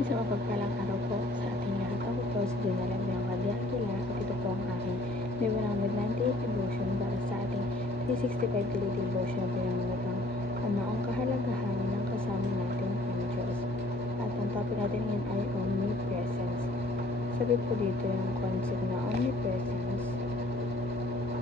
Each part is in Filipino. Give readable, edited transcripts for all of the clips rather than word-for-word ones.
Isang mapagpalang araw po sa ating lahat. Ako po si Jonella Bianca de Aquila at ito po ang aking Day 198 devotion para sa ating 365 daily devotion na pinangungutan ano ang kahalagahan ng kasama natin ang Diyos. At ang topic natin ngayon ay omnipresence. Sabi po dito yung concept na omnipresence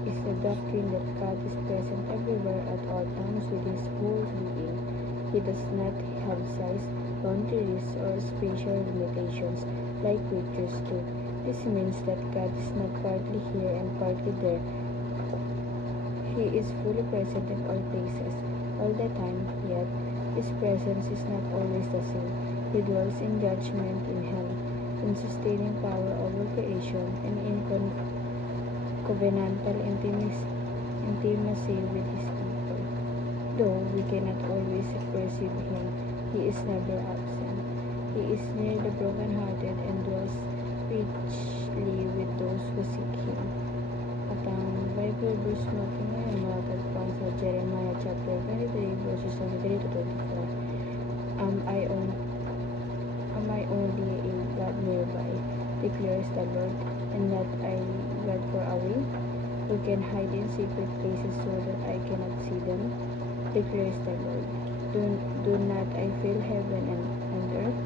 is the doctrine that God is present everywhere at all times with His whole being. He does not have size, boundaries, or spatial limitations like creatures do. This means that God is not partly here and partly there. He is fully present in all places, all the time, yet His presence is not always the same. He dwells in judgment, in hell, in sustaining power over creation, and in covenantal intimacy with His people. Though we cannot always perceive Him, He is never absent. He is near the brokenhearted and dwells richly with those who seek Him. At ang Bible verse natin ngayon matatagpuan sa Jeremiah chapter 23 verses 23 to 24. Am I only a God nearby, declares the Lord, and not a God far away, who can hide in secret places so that I cannot see them, declares the Lord. Do not I fill heaven and earth?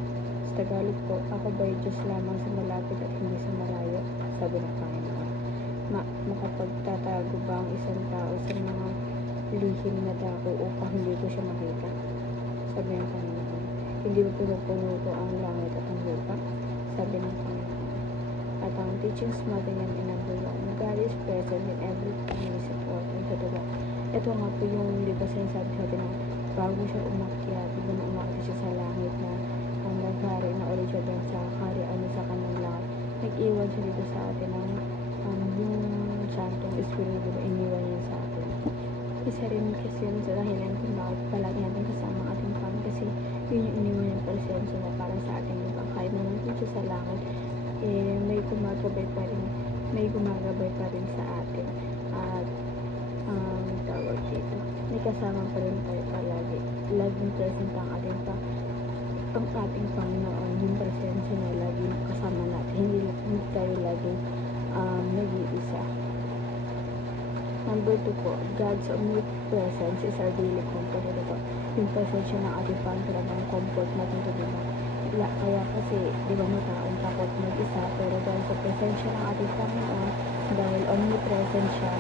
Sa Tagalog po, ako ba'y Diyos lamang sa malapit at hindi sa malayo? Sabi ng Panginoon. Makapagtatago ba ang isang tao sa mga lihim na dako upang hindi ko siya makita? Sabi ng Panginoon. Hindi ba pinupuno ko ang langit at ang lupa? Sabi ng Panginoon. At ang teachings natin yan ay number 1. God is present in everything we support. Ito nga po yung, di ba sinasabi sa atin na bago siya umakyat, di ba na umakyat siya sa langit na ang naghari na ulit siya doon sa kaharian sa kanyang langit. Nag-iwan siya dito sa atin ng yung Santong Espiritu, di ba iniwan niya sa atin. Isa rin kasi yun sa dahilan kung bakit palagi natin kasama ang ating Panginoon kasi yun yung iniwan niyang presensya na para sa atin, di ba? Kahit naman siya sa langit, may gumagabay pa rin sa atin. At tawag dito, may kasama pa rin tayo palagi. Laging present ang ating Panginoon, yung presensya niya laging kasama natin. Hindi tayo laging nag-iisa. Number 2 po, God's omnipresence is our daily comfort. Ito po, yung presensya ng ating Panginoon talagang comfort natin ito, diba? Kaya kasi, di ba mataong takot mag-isa, pero dahil sa presensya ng ating Panginoon, dahil omnipresent siya,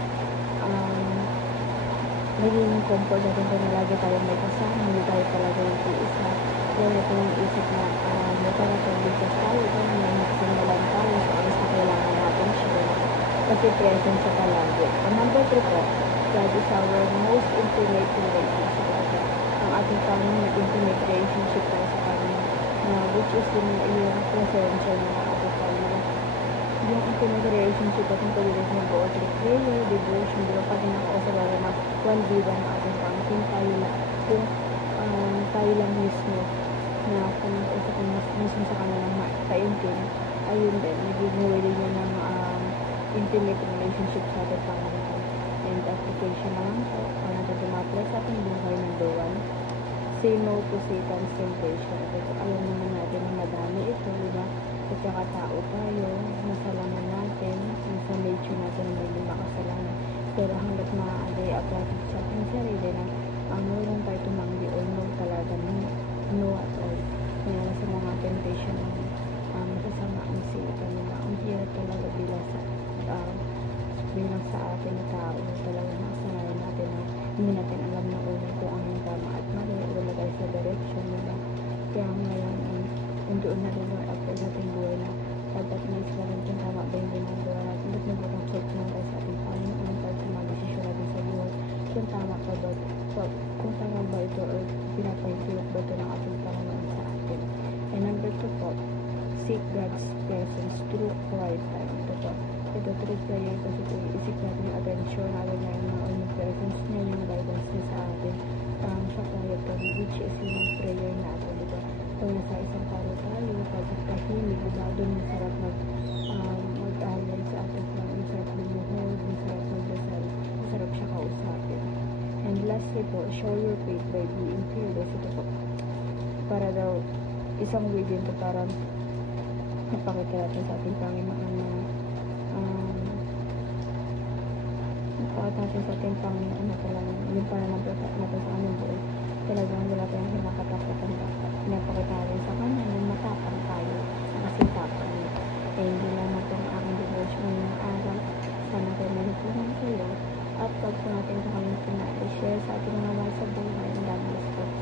naging comfort natin kung lagi tayong may kasama, hindi tayo talaga nag-iisa. Kaya natin yung isip na may paratagligtas tayo, kaya may nagsimbalan tayo sa oras na kailangan natin siya. Kasi present siya palagi. And number 3 po, God is our most intimate relationship. Ang ating Panginoon nag-intimate relationship tayo sa Kanya, which is yung presensya ng ating Panginoon. Yung intimate relationship at yung pagdalit ng bawat prayer, devotion, di ba pag nakakasabaran ng 1v1 ng ating Panginoon, kung tayo lang mismo na kung nakausap mismo sa Kanya ng kaintin, ayun din, nagiging way din yun ng intimate relationship sa ating Panginoon. And application naman po, para natin tumaplas sa ating buhay number 1. Say no to Satan's temptation. Ito, alam naman natin na madami ito, diba? At saka tao tayo, masalanan natin, sa nature natin na may lima kasalanan. Pero hanggat maaari-apply sa ating sarili na meron tayo tumanggi or no talaga, no at all. Kaya sa mga temptation ng masasamaan Satan, diba? Ang hirap talaga bilang sa ating tao, talaga makasalanan natin na hindi natin alam na unang kung ano yung tama at mali, wala tayo sa direction, diba? Kaya ngayon, doon na rin ang apply sa ating buhay na dapat na-isla rin kung tama ba yung ginagawa natin. Dapat nag-consult na tayo sa ating Panginoon para sa mga desisyon natin sa buhay. Kung tama pa ba, kung tama ba ito or pinapahintulot ba ito ng ating Panginoon sa atin. And number 2 po, seek God's presence through quiet time. Ito through prayer kasi isip natin yung attention natin na yung presence niya, yung guidance niya sa atin sa quiet time, which is yung prayer natin, diba? Kung nasa isang karo tayo, pagkahimig, diba? Doon masarap mag-alay sa ating Panginoon, masarap lumuhod, masarap magdasal, masarap siya kausapin. And lastly po, show your faith by being fearless. Ito po, para daw isang way din to para napakita natin sa ating Panginoon na napakita natin sa ating Panginoon na talagang yung pananampalataya natin sa aming buhay. Talagang wala tayong hinakatakutan dapat. Pinapakita natin sa Kanya na matapang tayo sa kasintapang niya. Kaya hindi lamang itong aking devotion ngayong araw. Sana kayo nahipunan kayo. At pag po natin ito kami pinag-share sa ating mga sa buhay. God bless po.